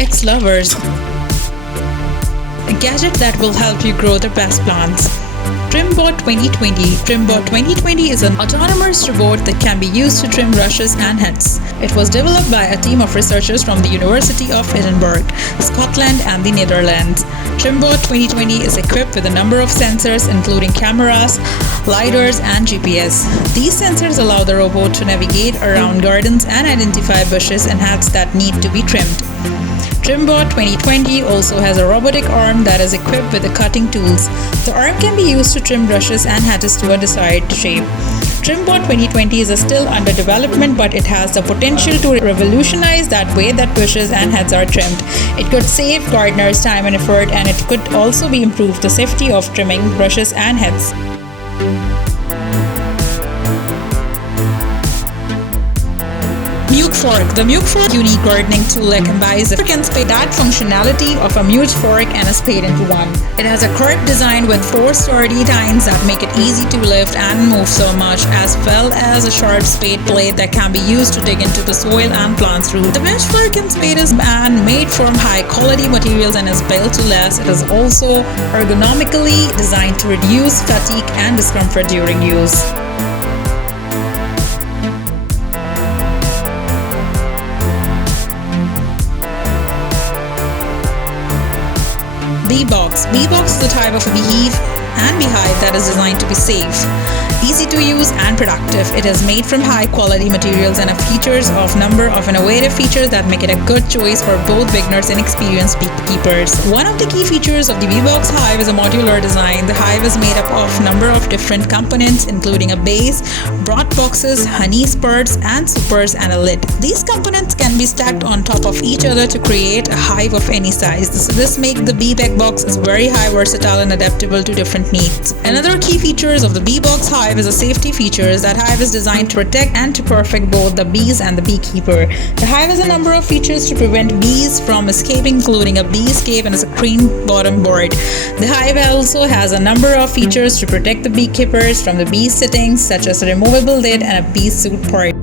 Xlovers, a gadget that will help you grow the best plants. Trimbot 2020. Trimbot 2020 is an autonomous robot that can be used to trim brushes and heads. It was developed by a team of researchers from the University of Edinburgh, Scotland and the Netherlands. Trimbot 2020 is equipped with a number of sensors including cameras, lidars and GPS. These sensors allow the robot to navigate around gardens and identify bushes and heads that need to be trimmed. Trimbot 2020 also has a robotic arm that is equipped with the cutting tools. The arm can be used to trim brushes and heads to a desired shape. Trimbot 2020 is still under development, but it has the potential to revolutionize that way that bushes and heads are trimmed. It could save gardeners time and effort, and it could also be improved the safety of trimming brushes and heads. Mute Fork. The Mute Fork unique gardening tool that combines the fork and spade that functionality of a mute fork and a spade into one. It has a curved design with 4 sturdy tines that make it easy to lift and move so much, as well as a sharp spade blade that can be used to dig into the soil and plants roots. The Mute Fork and spade is made from high quality materials and is built to last. It is also ergonomically designed to reduce fatigue and discomfort during use. Bee-Box. Bee-Box is a type of a beehive that is designed to be safe, easy to use and productive. It is made from high quality materials and features a number of innovative features that make it a good choice for both beginners and experienced beekeepers. One of the key features of the Bee-Box hive is a modular design. The hive is made up of a number of different components, including a base, broad boxes, honey spurts and supers, and a lid. These components can be stacked on top of each other to create a hive of any size. This makes the Bee-Box is very high versatile and adaptable to different needs. Another key features of the Bee-Box hive is a safety features. That hive is designed to protect and to perfect both the bees and the beekeeper. The hive has a number of features to prevent bees from escaping, including a bee escape and a screen bottom board. The hive also has a number of features to protect the beekeepers from the bee sittings, such as a removable lid and a bee suit part.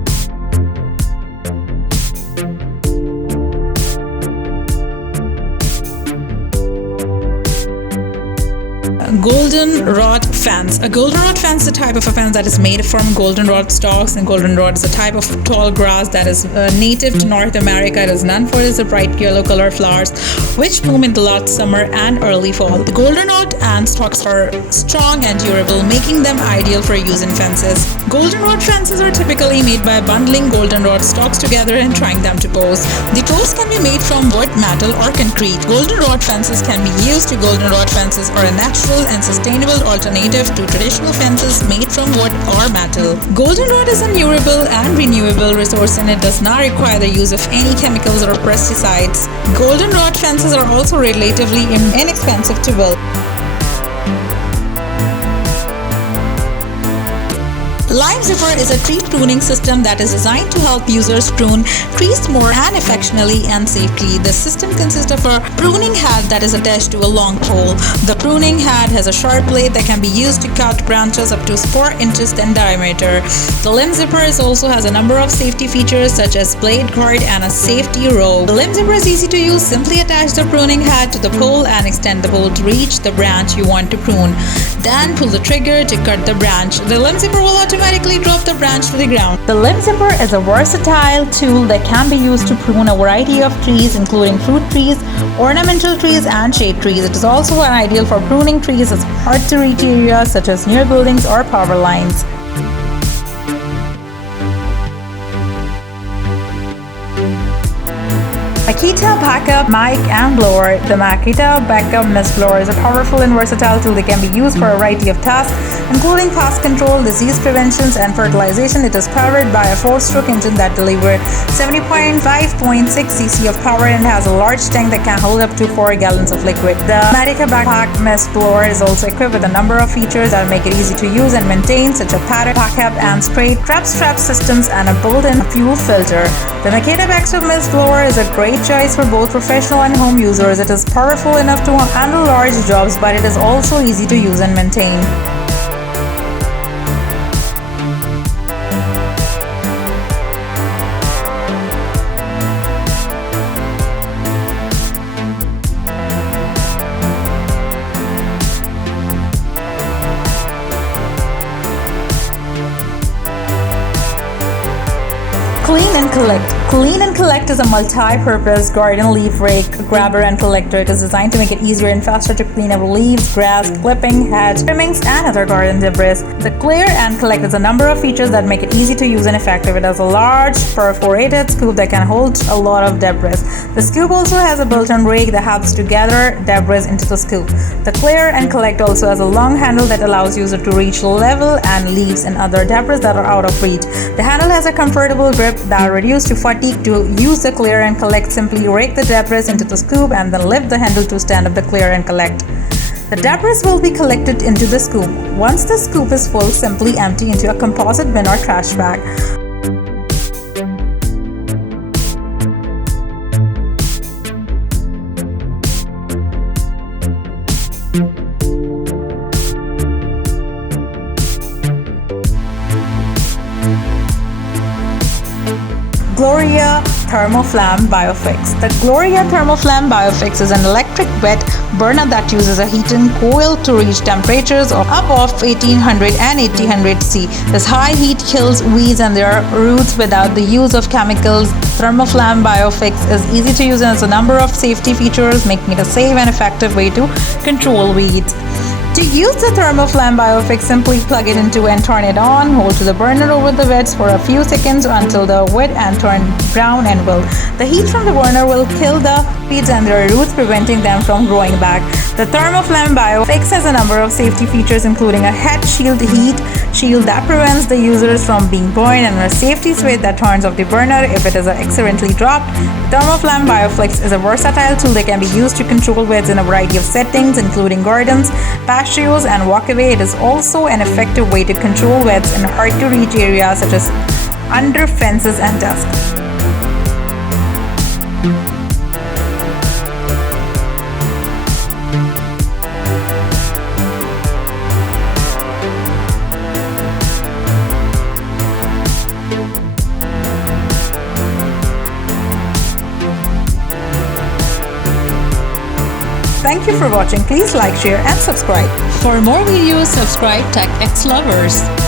Goldenrod fence. A goldenrod fence is a type of a fence that is made from goldenrod stalks, and goldenrod is a type of tall grass that is native to North America. It is known for its bright yellow color flowers, which bloom in the late summer and early fall. The goldenrod and stalks are strong and durable, making them ideal for use in fences. Goldenrod fences are typically made by bundling goldenrod stalks together and tying them to posts. The posts can be made from wood, metal, or concrete. Goldenrod fences can be used. Goldenrod fences are a natural and sustainable alternative to traditional fences made from wood or metal. Goldenrod is a durable and renewable resource, and it does not require the use of any chemicals or pesticides. Goldenrod fences are also relatively inexpensive to build. Lifezipper is a tree pruning system that is designed to help users prune trees more and effectively and safely. The system consists of a pruning head that is attached to a long pole. The pruning head has a sharp blade that can be used to cut branches up to 4 inches in diameter. The limb zipper also has a number of safety features such as blade guard and a safety rope. The limb zipper is easy to use. Simply attach the pruning head to the pole and extend the pole to reach the branch you want to prune. Then pull the trigger to cut the branch. The limb zipper will automatically drop the branch to the ground. The limb zipper is a versatile tool that can be used to prune a variety of trees, including fruit trees, ornamental trees, and shade trees. It is also ideal for pruning trees in hard-to-reach areas such as near buildings or power lines. Makita Backup Mic and Blower. The Makita Backup Mist Blower is a powerful and versatile tool that can be used for a variety of tasks, including pest control, disease prevention, and fertilization. It is powered by a 4-stroke engine that delivers 70.5.6 cc of power and has a large tank that can hold up to 4 gallons of liquid. The Makita Backup Mist Blower is also equipped with a number of features that make it easy to use and maintain, such as pattern backup and spray trap systems and a built-in fuel filter. The Makita Backup Mist Blower is a great choice for both professional and home users. It is powerful enough to handle large jobs, but it is also easy to use and maintain. Clean and collect. Clean and collect is a multi-purpose garden leaf rake, grabber and collector. It is designed to make it easier and faster to clean up leaves, grass, clipping, hedge, trimmings, and other garden debris. The clear and collect is a number of features that make it easy to use and effective. It has a large perforated scoop that can hold a lot of debris. The scoop also has a built-in rake that helps to gather debris into the scoop. The clear and collect also has a long handle that allows user to reach level and leaves and other debris that are out of reach. The handle has a comfortable grip that reduces to fatigue. To use the clear and collect, simply rake the debris into the scoop and then lift the handle to stand up the clear and collect. The debris will be collected into the scoop. Once the scoop is full, simply empty into a composite bin or trash bag. Gloria Thermoflamme Biofix. The Gloria Thermoflamme Biofix is an electric wet burner that uses a heating coil to reach temperatures of above 1800 and 1800 C. This high heat kills weeds and their roots without the use of chemicals. Thermoflamme Biofix is easy to use and has a number of safety features, making it a safe and effective way to control weeds. To use the Thermoflamme Biofix, simply plug it into and turn it on. Hold to the burner over the wets for a few seconds until the wet and turn brown and wilt. The heat from the burner will kill the weeds and their roots, preventing them from growing back. The Thermoflamme Biofix has a number of safety features, including a heat shield that prevents the users from being burned, and a safety switch that turns off the burner if it is accidentally dropped. The Thermoflamme Biofix is a versatile tool that can be used to control weeds in a variety of settings, including gardens, patios, and walkway. It is also an effective way to control weeds in hard-to-reach areas such as under fences and dusk. Thank you for watching. Please like, share, and subscribe. For more videos, subscribe Xlovers.